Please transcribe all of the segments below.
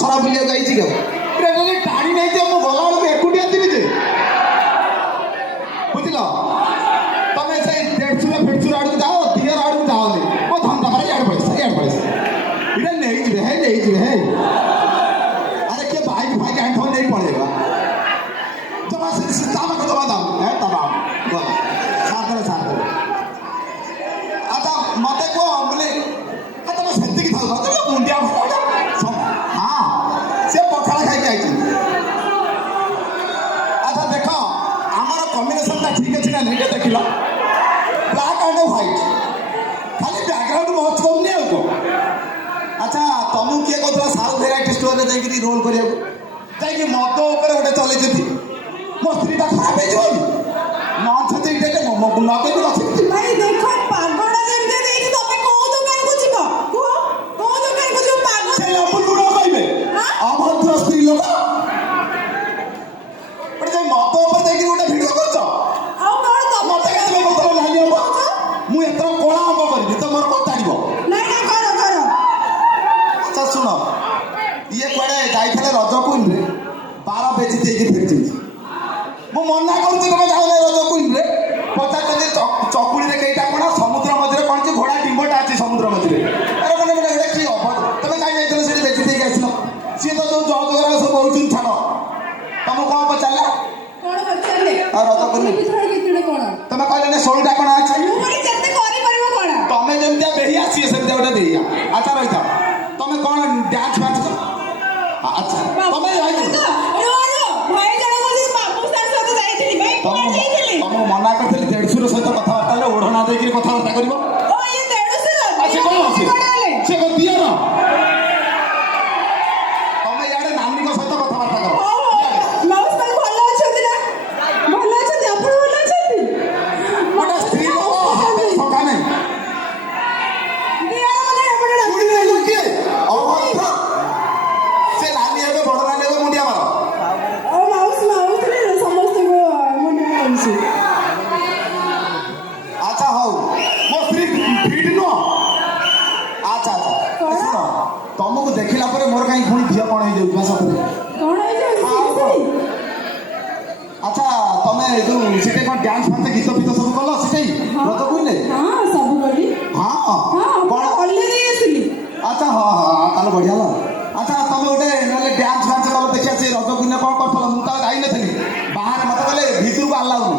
ଦଶହରା ବୁଲିବାକୁ ଯାଇଛି କି ଟାଣି ନେଇଛି ମୁଁ ଗଲାବେଳକୁ ଏକୁଟିଆ ଥିବି ଯେ ବୁଝିଲ ତମେ ସେଇ ଦେଢ଼ଶୁର ଫେଡ଼ଶୁର ଆଡ଼କୁ ଯାଅ ଦିଅର ଆଡ଼କୁ ଯାଅନି ମୋ ଧନ୍ଦା ପରେ ଇଆଡ଼େ ପଳେଇସ ଏଇଟା ନେଇଯିବେ ହେ ଆରେ କିଏ ବାଇକ୍ ଫାଇକ୍ ଆଣିଥିବ ନେଇ ପଳେଇବା ଜମା ତା ପାଖ ଜମା ଦାମ ହେ ଦବା ଗଲା ସାରିଦେଲେ ଆଚ୍ଛା ମତେ କୁହ ବୋଲେ ତମେ ସେତିକି ଥାଉ ମୁଣ୍ଡିଆ ହଁ ସେ ପଖାଳ ଖାଇକି ଆଇଛି ଆଚ୍ଛା ଦେଖ ଆମର କମ୍ବିନେସନଟା ଠିକ୍ ଅଛି ନା ଏଇଟା ଦେଖିଲ ବ୍ଲାକ୍ ଆଣ୍ଡ ହ୍ୱାଇଟ୍ ଖାଲି ବ୍ୟାକଗ୍ରାଉଣ୍ଡ ମହଜ କରୁନି ଆଉ କ'ଣ ଆଚ୍ଛା ତମକୁ କିଏ କହୁଥିଲା ସାଉଥ ଭେରାଇଟି ଷ୍ଟୋରରେ ଯାଇକିରି ରୋଲ୍ କରିବାକୁ ଯାଇକି ମଦ ଉପରେ ଗୋଟେ ଚଲେଇଛନ୍ତି ମୋ ସ୍ତ୍ରୀଟା ଖରାପ ହେଇଯିବ ନଗେଇକି ରଖିବି ଭାଇ ଦେଖ ପାଗଟା ଯେମିତି ଦେଇଛି ତମେ କୋଉ ଦୋକାନକୁ ଯିବ କୁହ କୋଉ ଦୋକାନକୁ ଯିବ ପାଗ ସେ ଲପୁଲ କହିବେ ଅଭଦ୍ର ସ୍ତ୍ରୀ ଲୋକ ଗୋଟେ ଯାଇ ମଦ ଉପରେ ଯାଇକି ଗୋଟେ ଭିଡ଼ିଓ କରୁଛ ଆଉ କଣ ମତେ କେତେ ଲୋକ ଲାଲି ହବ ମୁଁ ଏଥର କଳା ଆମ୍ବ କରିବି ତ ମୋର କଥା ଆଣିବ ନାଇଁ କର ଆଚ୍ଛା ଶୁଣ ଇଏ କୁଆଡ଼େ ଯାଇଥିଲେ ରଜ କୁଇନରେ 12 ବେଚି ଦେଇକି ଫେରିଛନ୍ତି ମୁଁ ମନା କରୁଛି ତମେ ଯାଉନ ରଜ କୁଇନରେ ପଚାରୁଛନ୍ତି ଚକୁଳିରେ କେଇଟା କ'ଣ ସମୁଦ୍ର ମଝିରେ କ'ଣ ଅଛି ଘୋଡ଼ା ଡିମ୍ବଟା ଅଛି ସମୁଦ୍ର ମଝିରେ ଆରେ ମାନେ ଏଇଟା କି ତମେ କାହିଁ ଯାଇଥିଲ ସେଠି ବେଚି ଦେଇକି ଆସିଲ ସିଏ ତ ଯୋଉ ଜଜଗୁଡ଼ାକ ସବୁ କହୁଛନ୍ତି ଛାଡ଼ ତମକୁ କ'ଣ ପଚାରିଲା ଆଉ ରଜ କୁଇନ ତମେ କହିଲେ ନା 16ଟା କ'ଣ ଅଛି ତମେ ଯେମିତିଆ ବେହିଆ ସିଏ ସେମିତିଆ ଗୋଟେ ଦେହିଆ ଆଚ୍ଛା ରହିଥାଅ ତମେ କ'ଣ ଡ୍ୟାନ୍ସ ଫ୍ୟାନ୍ସ କର ଆଚ୍ଛା ତମେ ତମକୁ ମନା କରିଥିଲି ଦେଢ଼ଶୁର ସହିତ କଥାବାର୍ତ୍ତା ହେଲେ ଓଢ଼ଣା ଦେଇକିରି କଥାବାର୍ତ୍ତା କରିବ ସେ କ'ଣ ଦିଅର ତମେ ଇଆଡ଼େ ନାନୀଙ୍କ ସହିତ କଥାବାର୍ତ୍ତା କର ଗୋଟେ ସ୍ତ୍ରୀ ଲୋକ ଠକା ନାହିଁ କିଏ ଅଭଦ୍ର ସେ ନାନୀ ଏବେ ବଡ଼ ନାନୀ ଏବେ ମୁଣ୍ଡିଆ ମାର ଆଚ୍ଛା ହଉ ମୋ ସ୍ତ୍ରୀ ଫିଟ୍ ନୁହଁ ଆଚ୍ଛା ଶୁଣ ତମକୁ ଦେଖିଲା ପରେ ମୋର କାହିଁ ପୁଣି ଝିଅ କ'ଣ ହେଇଯାଉଛି ବା ସତରେ ଆଚ୍ଛା ତମେ ଯୋଉ ସେଠି କ'ଣ ଡ୍ୟାନ୍ସ ଫ୍ୟାନ୍ସ ଗୀତ ଫିତ ସବୁ କଲ ସେଠି ରଜ କୁଇନରେ ହଁ କ'ଣ ଆଚ୍ଛା ହଁ ତାହେଲେ ବଢ଼ିଆ ହେଲା ଆଚ୍ଛା ତମେ ଗୋଟେ ନହେଲେ ଡ୍ୟାନ୍ସ ଫ୍ୟାନ୍ସ କଲ ଦେଖିବା ସେ ରଜ କୁଇନରେ କ'ଣ କରୁଥିଲ ମୁଁ ତ ଯାଇନଥିଲି ବାହାରେ ମତେ କହିଲେ ଭିତରକୁ ଆଲାଉନି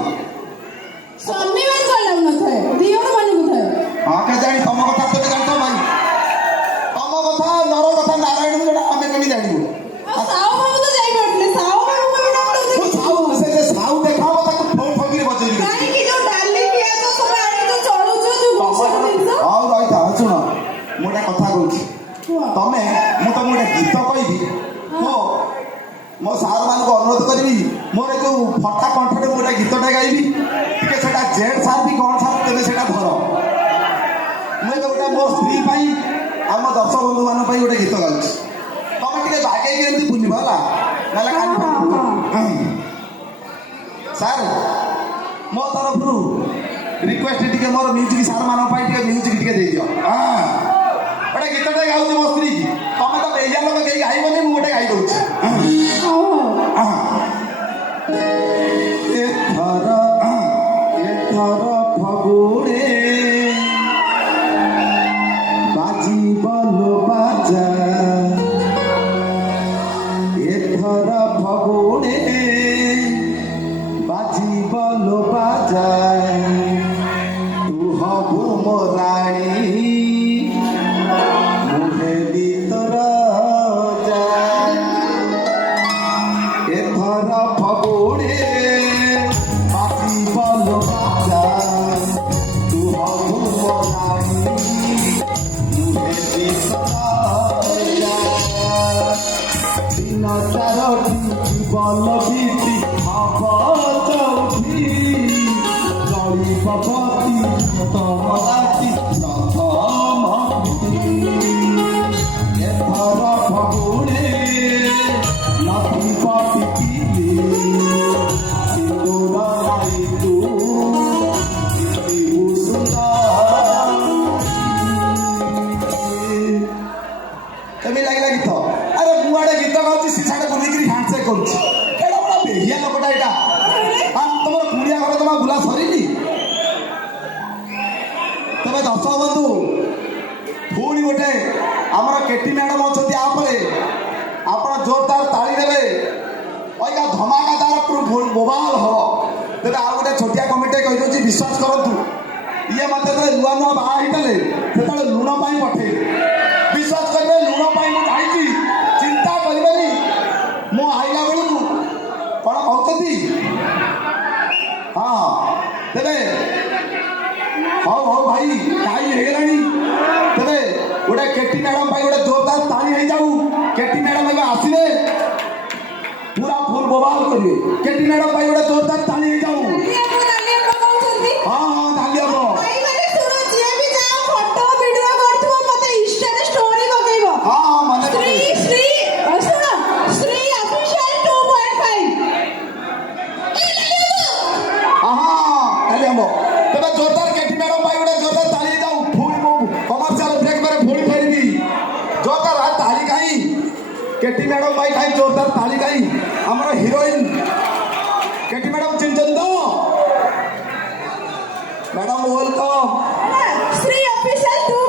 ହଁ କେଜାଣି ତମ କଥା କେବେ ଜାଣିଛ ଭାଇ ତମ କଥା ନର କଥା ନାରାୟଣ ଯୋଉଟା ଆମେ କେମିତି ଜାଣିବୁ ସାଉ ଦେଖା ହବ ତାକୁ ଠକିରି ବଚେଇବି ହଉ ରହିଥା ଶୁଣ ମୁଁ ଗୋଟେ କଥା କହୁଛି ତମେ ମୁଁ ତମକୁ ଗୋଟେ ଗୀତ କହିବି ମୋ ସାର୍ ମାନଙ୍କୁ ଅନୁରୋଧ କରିବି ମୋର ଯୋଉ ଫଟା କଣ୍ଠରେ ମୁଁ ଗୋଟେ ଗୀତଟା ଗାଇବି ଟିକେ ସେଟା ଜେଡ୍ ସାର୍ ବି କ'ଣ ସାର୍ ତେବେ ସେଟା ଧର ମୁଁ ଏବେ ଗୋଟେ ମୋ ସ୍ତ୍ରୀ ପାଇଁ ଆଉ ମୋ ଦର୍ଶକ ବନ୍ଧୁମାନଙ୍କ ପାଇଁ ଗୋଟେ ଗୀତ ଗାଉଛି ତମେ ଟିକେ ବାଗେଇକି ଏମିତି ବୁଲିବ ହେଲା ନହେଲେ କାଲି ସାର୍ ମୋ ତରଫରୁ ରିକ୍ୱେଷ୍ଟ ଟିକେ ମୋର ମ୍ୟୁଜିକ୍ ସାର୍ମାନଙ୍କ ପାଇଁ ଟିକେ ମ୍ୟୁଜିକ୍ ଟିକେ ଦେଇଦିଅ ଗୋଟେ ଗୀତଟେ ଗାଉଛି ମୋ ସ୍ତ୍ରୀ ତମେ ତ ଏଇଆ ଲୋକ କେହି ଗାଇବନି ମୁଁ ଗୋଟେ ଗାଇ ଦଉଛି ଏଥର ଫଗୁଣେ ବାଜିବଲୋ ବାଜା ଏଥର ଫଗୁଣେ ବାଜିବଲୋ ବାଜା ତୁ ହବୁ ମୋ ରାଣୀ ମୁହେ ଭିତର ଯା ଏଥର ଫଗୁଣେ ବାଜିବଲୋ ବାଜା ତୁ ହବୁ ମୋ ରାଣୀ ମୁହେ ଭିତର ଯା ଦିନ ଚାରୋଟି ବଲ ଭିତି ହବ ଚଉଠି ଜଳିବ ବତି ତମ ରାତି ପ୍ରଥମ ଏଥର ଫଗୁଣେ ନଥିବ ପିକିଲି ସିନ୍ଦୁର ନାଇ ତୁ କେମିତି ଲାଗିଲା ଗୀତ ଆରେ କୁଆଡ଼େ କରୁଛି କେଡା ବଡ ବେହିଆ ଲୋକଟା ଏଇଟା ତମର କୁଡ଼ିଆ ଘରେ ତମ ବୁଲା ସରିନି ତେବେ ଦର୍ଶକ ବନ୍ଧୁ ପୁଣି ଗୋଟେ ଆମର କେଟି ମ୍ୟାଡମ ଅଛନ୍ତି ଆ ପରେ ଆପଣ ଜୋରଦାର ତାଳି ଦେବେ ଅଇକା ଧମାକା ତାର ବୋବାଲ ହବ ତେବେ ଆଉ ଗୋଟେ ଛୋଟିଆ କମିଟି କହିଦେଉଛି ବିଶ୍ୱାସ କରନ୍ତୁ ଇଏ ମତେ ଯେତେବେଳେ ନୂଆ ନୂଆ ବାହା ହେଇଥିଲେ ସେତେବେଳେ ଲୁଣ ପାଇଁ ପଠେଇଲେ ବିଶ୍ୱାସ କରିବେ ଲୁଣ ପାଇଁ ମୁଁ ଯାଇଛି ଚିନ୍ତା କରିବେନି ମୁଁ ଆଇଲା ବେଳକୁ କ'ଣ କହୁଛନ୍ତି ହଁ ତେବେ ହଉ ହଉ ଭାଇ ଟାଇମ୍ ହେଇଗଲାଣି ତେବେ ଗୋଟେ କେଟି ମ୍ୟାଡମ ପାଇଁ ଗୋଟେ ଜୋରଦାର ତାଳି ହେଇଯାଉ କେଟି ମ୍ୟାଡମ ଏବେ ଆସିଲେ ପୁରା ଫୁଲ ବୋବାଲ କରିବେ କେଟି ମ୍ୟାଡମ ପାଇଁ ଗୋଟେ ଜୋରଦାର ତାଳି ହେଇଯାଉ ହଁ ହଁ ତାଳି ହବ ହଁ ହଁ ମନେ ହଁ ତାଳି ହବ ତେବେ ଜୋରଦାର କେଟି ମ୍ୟାଡମ ପାଇଁ ଗୋଟେ ଜୋରଦାର ତାଳି ହେଇଯାଉ ପୁଣି ମୁଁ କମର୍ସିଆଲ ବ୍ରେକ୍ ପରେ ପୁଣି ଫେରିବି ଜୋରଦାର ତାଳି କାହିଁ କେଟି ମ୍ୟାଡମ ପାଇଁ କାହିଁ ଜୋରଦାର ତାଳି କାହିଁ ଆମର ହିରୋଇନ କେଟି ମ୍ୟାଡମ ଚିହ୍ନିଛନ୍ତି ତ ମ୍ୟାଡମ ୱେଲକମ୍ Sri official 2